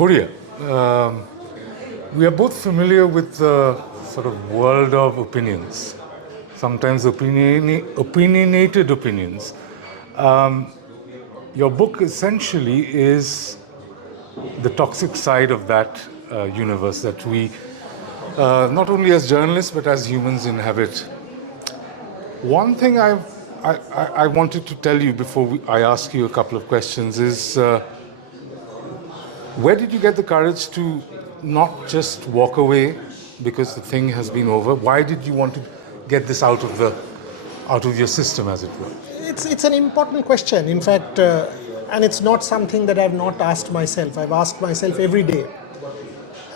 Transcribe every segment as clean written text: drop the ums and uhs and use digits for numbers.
Boria, we are both familiar with the sort of world of opinions, sometimes opinionated opinions. Your book essentially is the toxic side of that universe that we, not only as journalists but as humans, inhabit. One thing I wanted to tell you before I ask you a couple of questions is, where did you get the courage to not just walk away because the thing has been over? Why did you want to get this out of your system, as it were? It's an important question. In fact, and it's not something that I've not asked myself. I've asked myself every day.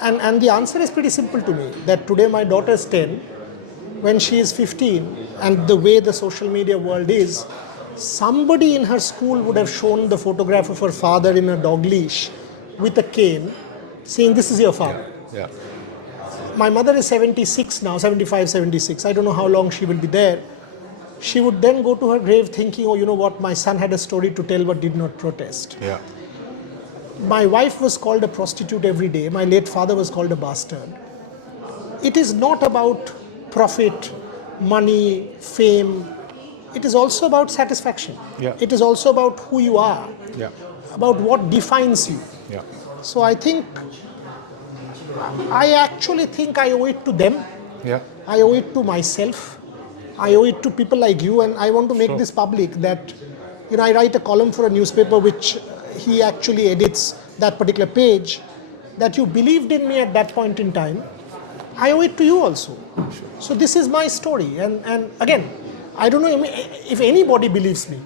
And the answer is pretty simple to me, that today my daughter is 10, when she is 15, and the way the social media world is, somebody in her school would have shown the photograph of her father in a dog leash with a cane, saying, "This is your father." Yeah. My mother is 76 now, 75, 76. I don't know how long she will be there. She would then go to her grave thinking, "Oh, you know what, my son had a story to tell but did not protest." Yeah. My wife was called a prostitute every day. My late father was called a bastard. It is not about profit, money, fame. It is also about satisfaction. Yeah. It is also about who you are, Yeah. about what defines you. Yeah. So I actually think I owe it to them. Yeah. I owe it to myself. I owe it to people like you, and I want to make this public that, I write a column for a newspaper which he actually edits that particular page, that you believed in me at that point in time. I owe it to you also. Sure. So this is my story, and again, I don't know if anybody believes me.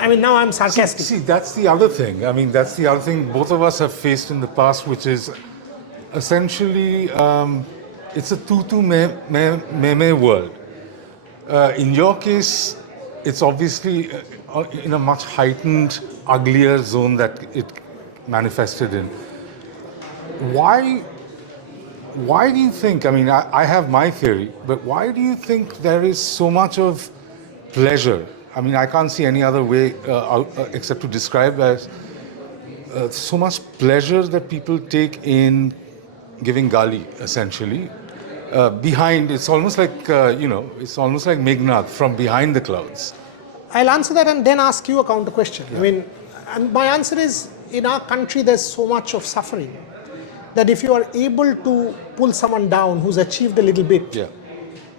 I mean, now I'm sarcastic. See, that's the other thing. I mean, that's the other thing both of us have faced in the past, which is essentially, it's a tutu me world. In your case, it's obviously in a much heightened, uglier zone that it manifested in. Why do you think, I mean, I have my theory, but why do you think there is so much of pleasure? I mean, I can't see any other way except to describe as so much pleasure that people take in giving gali, essentially. Behind, it's almost like, it's almost like Meghnad from behind the clouds. I'll answer that and then ask you a counter question. Yeah. I mean, and my answer is, in our country, there's so much of suffering that if you are able to pull someone down who's achieved a little bit, yeah,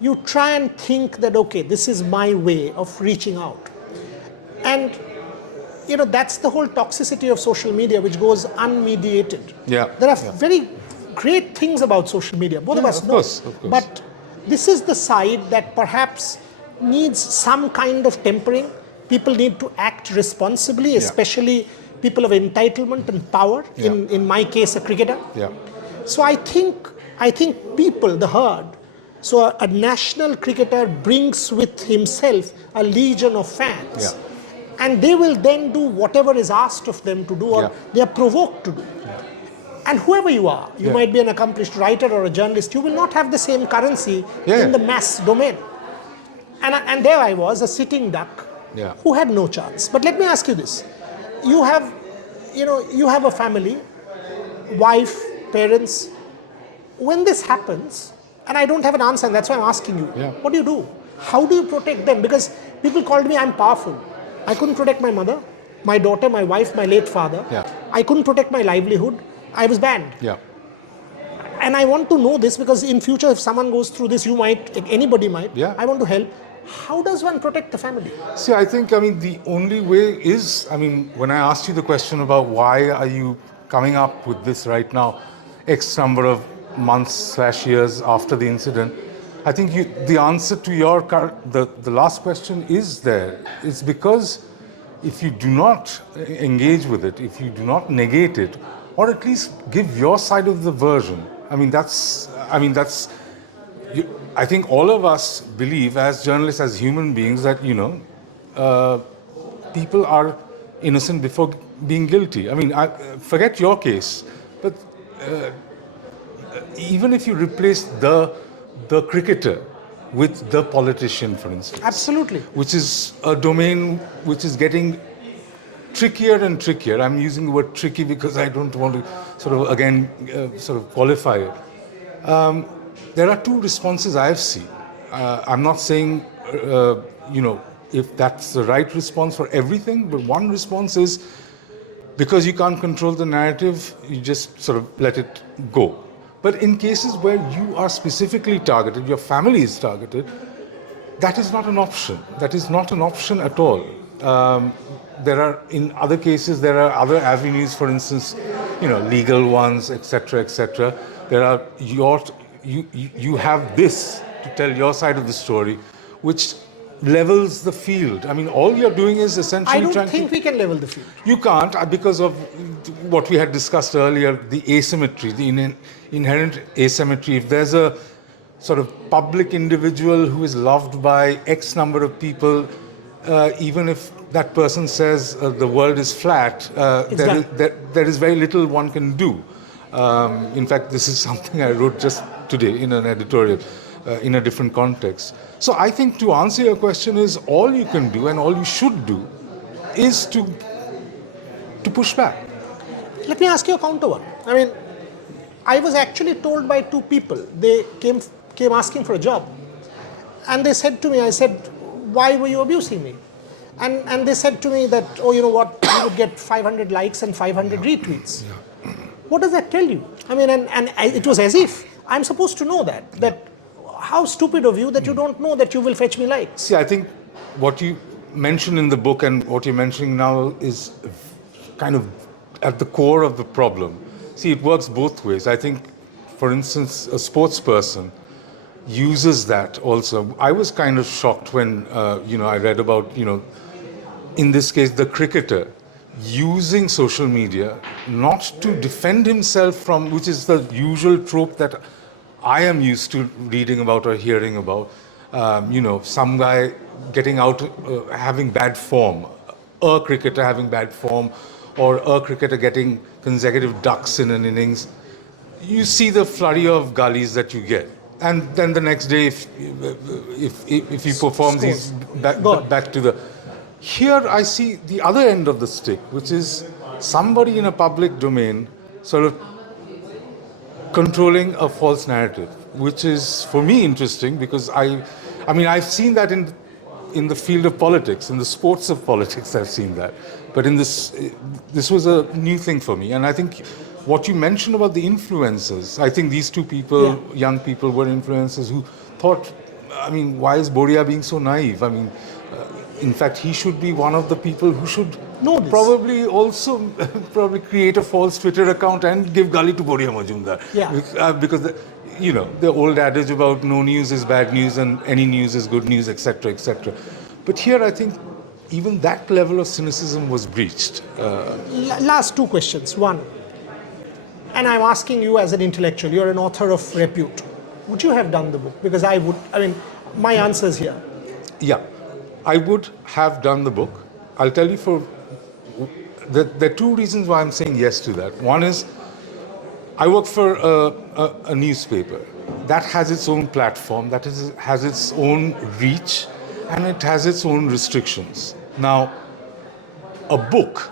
you try and think that, okay, this is my way of reaching out. And, that's the whole toxicity of social media, which goes unmediated. Yeah. There are very great things about social media. Both of us know. Of course. But this is the side that perhaps needs some kind of tempering. People need to act responsibly, especially people of entitlement and power. Yeah. In my case, a cricketer. Yeah. So I think people, the herd, so a national cricketer brings with himself a legion of fans. Yeah. And they will then do whatever is asked of them to do, or they are provoked to do. Yeah. And whoever you are, you might be an accomplished writer or a journalist, you will not have the same currency in the mass domain. And there I was, a sitting duck who had no chance. But let me ask you this. You have a family, wife, parents. When this happens, and I don't have an answer, and that's why I'm asking you, what do? How do you protect them? Because people called me, I'm powerful. I couldn't protect my mother, my daughter, my wife, my late father. Yeah. I couldn't protect my livelihood. I was banned. Yeah. And I want to know this because in future, if someone goes through this, anybody might. Yeah. I want to help. How does one protect the family? See, I think, the only way is, when I asked you the question about why are you coming up with this right now, X number of months/years after the incident, I think the answer to the last question is there. It's because if you do not engage with it, if you do not negate it, or at least give your side of the version, I think all of us believe, as journalists, as human beings, that, people are innocent before being guilty. Forget your case, but even if you replace the cricketer with the politician, for instance. Absolutely. Which is a domain which is getting trickier and trickier. I'm using the word tricky because I don't want to sort of, again, sort of qualify it. There are two responses I've seen. I'm not saying, if that's the right response for everything, but one response is because you can't control the narrative, you just sort of let it go. But in cases where you are specifically targeted, your family is targeted, that is not an option. That is not an option at all. In other cases, there are other avenues, for instance, legal ones, etc., etc. You have this to tell your side of the story, which levels the field. I mean, all you're doing is essentially I don't think we can level the field. You can't, because of what we had discussed earlier, the asymmetry, the inherent asymmetry. If there's a sort of public individual who is loved by X number of people, even if that person says the world is flat, there is very little one can do. In fact, this is something I wrote just today in an editorial in a different context. So I think to answer your question is all you can do and all you should do is to push back. Let me ask you a counter one. I mean, I was actually told by two people. They came asking for a job. And they said to me, I said, why were you abusing me? And they said to me that, oh, you know what, you would get 500 likes and 500 retweets. Yeah. What does that tell you? I mean, and it was as if I'm supposed to know that how stupid of you that you don't know that you will fetch me likes. See, I think what you mentioned in the book and what you're mentioning now is kind of at the core of the problem. See, it works both ways. I think, for instance, a sports person uses that also. I was kind of shocked when, I read about, in this case, the cricketer using social media not to defend himself from, which is the usual trope that I am used to reading about or hearing about, some guy getting out, having bad form, a cricketer having bad form, or a cricketer getting consecutive ducks in an innings. You see the flurry of gullies that you get. And then the next day, if he performs, he's back to the... Here I see the other end of the stick, which is somebody in a public domain sort of controlling a false narrative, which is, for me, interesting because I've seen that in the field of politics, in the sports of politics, I've seen that. But in this was a new thing for me. And I think what you mentioned about the influencers, I think these two people, young people, were influencers who thought, why is Boria being so naive? In fact, he should be one of the people who should probably also create a false Twitter account and give gully to Boria Majumdar. Yeah. Because the old adage about no news is bad news and any news is good news, etc., etc. But here I think even that level of cynicism was breached. Last two questions. One, and I'm asking you as an intellectual, you're an author of repute. Would you have done the book? Because I would. My answer is here. Yeah, I would have done the book. I'll tell you there are two reasons why I'm saying yes to that. One is I work for a newspaper that has its own platform, that has its own reach, and it has its own restrictions. Now, a book,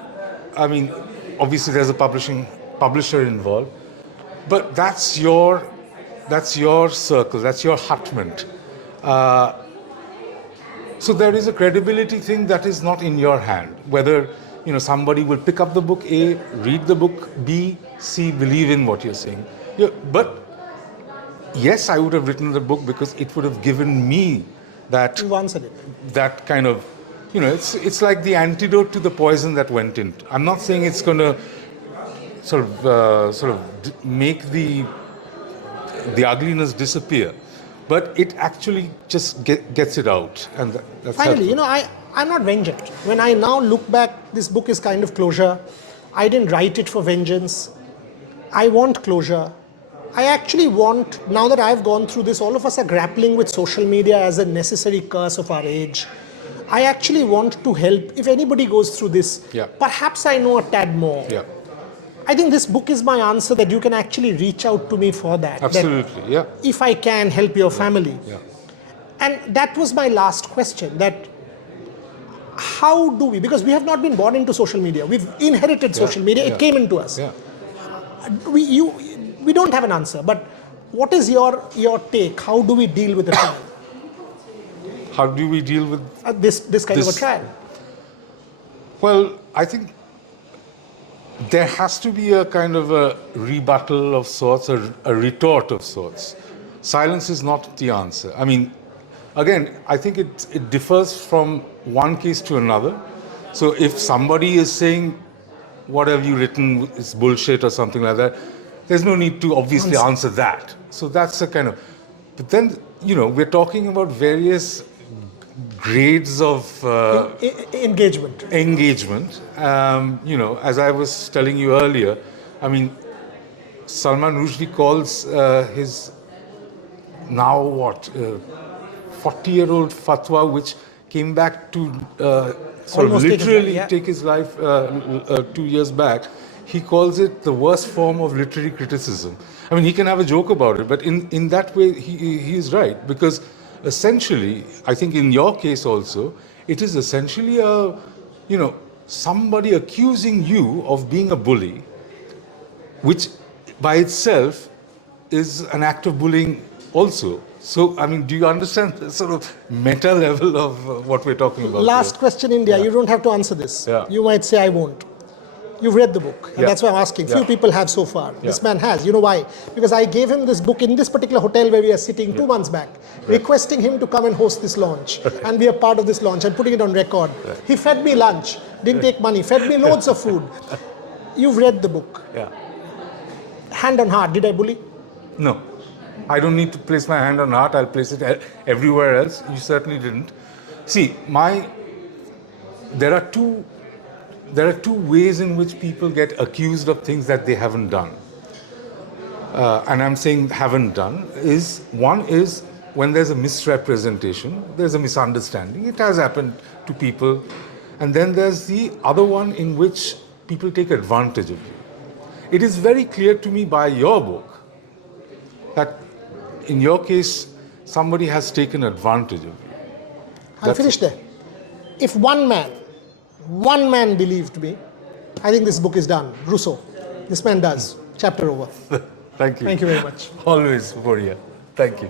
obviously there's a publisher involved, but that's your circle, that's your hutment. So there is a credibility thing that is not in your hand. Whether somebody will pick up the book A, read the book B, C, believe in what you're saying. Yeah, but yes, I would have written the book because it would have given me that. You answered it. That kind of, it's like the antidote to the poison that went in. I'm not saying it's going to sort of make the ugliness disappear. But it actually just gets it out. And that's finally, I'm not vengeant. When I now look back, this book is kind of closure. I didn't write it for vengeance. I want closure. I actually want, now that I've gone through this, all of us are grappling with social media as a necessary curse of our age. I actually want to help. If anybody goes through this, perhaps I know a tad more. Yeah. I think this book is my answer that you can actually reach out to me for that. Absolutely, yeah. If I can help your family. Yeah. And that was my last question, that how do we, because we have not been born into social media, we've inherited social media, it came into us. We don't have an answer, but what is your take? How do we deal with the trial? How do we deal with this kind of a trial? Well, I think there has to be a kind of a rebuttal of sorts, a retort of sorts. Silence is not the answer. I mean, again, I think it differs from one case to another. So if somebody is saying, what have you written is bullshit or something like that, there's no need to obviously answer that. So that's a kind of, but then, we're talking about various grades of engagement. As I was telling you earlier, I mean, Salman Rushdie calls his now 40-year-old fatwa, which came back to sort of literally take his life 2 years back. He calls it the worst form of literary criticism. I mean, he can have a joke about it, but in that way, he is right, because essentially, I think in your case also, it is essentially somebody accusing you of being a bully, which by itself is an act of bullying also. So, I mean, do you understand the sort of meta level of what we're talking about? Last question, India. You don't have to answer this. You might say, I won't. You've read the book, and that's why I'm asking. Few people have so far. This man has. You know why? Because I gave him this book in this particular hotel where we are sitting 2 months back, requesting him to come and host this launch and be a part of this launch and putting it on record. He fed me lunch, didn't take money, fed me loads of food. You've read the book. Hand on heart, did I bully? No. I don't need to place my hand on heart. I'll place it everywhere else. You certainly didn't. See, there are two ways in which people get accused of things that they haven't done. And I'm saying haven't done. One is when there's a misrepresentation, there's a misunderstanding. It has happened to people. And then there's the other one in which people take advantage of you. It is very clear to me by your book that in your case, somebody has taken advantage of you. I'll finish there. If one man believed me, I think this book is done. Rousseau. This man does. Chapter over. Thank you. Thank you very much. Always, Boria. Thank you.